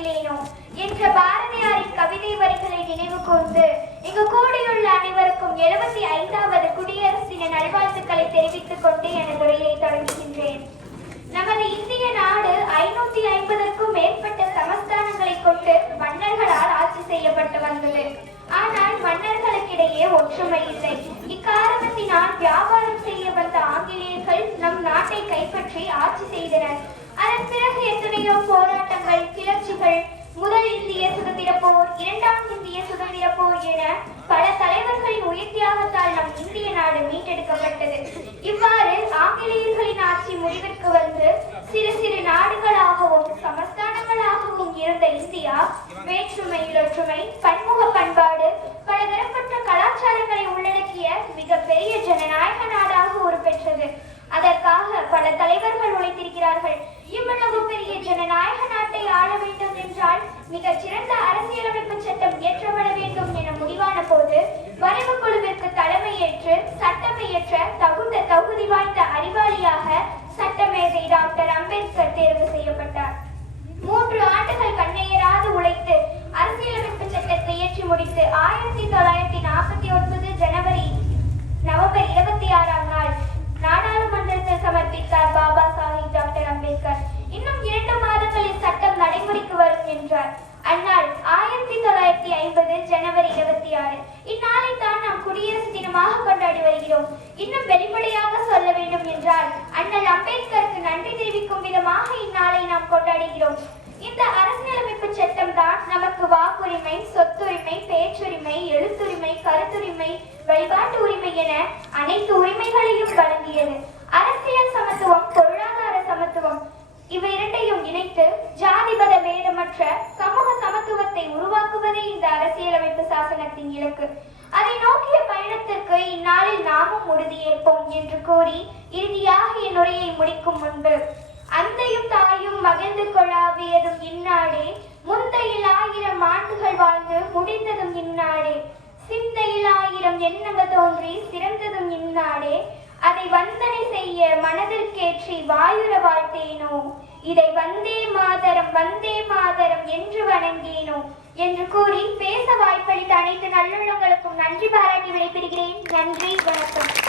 விட்டேனோ என்ற பாரதியாரின் கவிதை வரிகளை நினைவு கூர்ந்து இங்கு கூடியுள்ள அனைவருக்கும் எழுபத்தி ஐந்தாவது குடியரசு தின நல்வாழ்த்துக்களை தெரிவித்துக் கொண்டு எனது உரையை தொடங்குகின்றேன். நமது இந்திய நாடு ஐநூத்தி ஐம்பதற்கும் மேற்பட்ட சமஸ்தானங்களை கொண்டு மன்னர்களால் ஆட்சி செய்யப்பட்டு வந்தது. ஆனால் மன்னர்களுக்கிடையே ஒற்றுமை இல்லை. இக்காரணத்தினால் வியாபாரம் செய்ய வந்த ஆங்கிலேயர்கள் நம் நாட்டை கைப்பற்றி ஆட்சி செய்தனர். அதன் பிறகு எத்தனையோ போராட்டங்கள் கிளர்ச்சிகள் முதல் இந்திய சுதந்திர போர் இரண்டாம் இந்திய சுதந்திர போர் என பல தலைவர்களின் உயிர் தியாகத்தால் நம் இந்திய நாடு மீட்டெடுக்கப்பட்டது. இவ்வாறு ஆங்கிலேயர்களின் ஆட்சி முடிவிற்கு வந்து சிறு சிறு நாடுகளாகவும் சமஸ்தானங்களாகவும் இருந்த இந்தியா வேற்றுமையில் ஒற்றுமை தலைமையேற்று சட்டம் இயற்ற தகுந்த தகுதி வாய்ந்த அறிவாளியாக சட்டமேதை டாக்டர் அம்பேத்கர் தேர்வு செய்யப்பட்டார். மூன்று ஆண்டுகள் கண்ணையராது உழைத்து அரசியலமைப்பு சட்டத்தை இயற்றி முடித்து ஆயிரத்தி தொள்ளாயிரத்தி நாற்பத்தி ஒன்பது ஜனவரி நவம்பர் இருபத்தி ஆறாம் நாள் நாடாளுமன்றத்தில் சமர்ப்பித்தார் பாபா சாஹிப் டாக்டர் அம்பேத்கர். இன்னும் இரண்டு மாதங்களில் சட்டம் நடைமுறைக்கு வரும் என்றார். அந்நாள் ஆயிரத்தி தொள்ளாயிரத்தி ஐம்பது ஜனவரி இருபத்தி ஆறு. இந்நாளை தான் தினமாக கொண்டாடி வருகிறோம். இன்னும் வெளிப்படையாக சொல்ல வேண்டும் என்றால் அண்ணல் அம்பேத்கருக்கு நன்றி தெரிவிக்கும் விதமாக இந்நாளை நாம் கொண்டாடுகிறோம். இந்த அரசியலமைப்பு சட்டம் தான் நமக்கு வாக்குரிமை சொத்துரிமை பேச்சுரிமை எழுத்துரிமை கருத்துரிமை வழிபாட்டு உரிமை என அனைத்து உரிமைகளையும் வழங்கியது. அரசியல் சமத்துவம் பொருளாதார சமத்துவம் இவை இரண்டையும் இணைத்து ஜாதிபத பேதமற்ற சமூக சமத்துவத்தை உருவாக்குவதே இந்த அரசியலமைப்பு சாசனத்தின் இலக்கு. அதை நோக்கிய பயணத்திற்கு இந்நாளில் நாமும் உறுதியேற்போம் என்று கூறி இறுதியாக என் உரையை முடிக்கும் முன்பு அந்தையும் தாயும் மகிழ்ந்து கொள்ளாவியதும் இந்நாளே. முந்தையில் ஆயிரம் ஆண்டுகள் வாழ்ந்து முடிந்ததும் இந்நாளே. சிந்தையில் ஆயிரம் எண்ணங்கள் தோன்றி சிறந்ததும் இந்நாளே. அதை வந்தனை செய்ய மனதிற்கேற்றி வாயுர வாழ்த்தேனோ. இதை வந்தே மாதரம் வந்தே மாதரம் என்று வணங்கேனோ. என்று கூறி பேச வாய்ப்பளித்த அனைத்து நல்லுள்ளங்கள் நன்றி பாராட்டி விடைபெறுகிறேன். நன்றி வணக்கம்.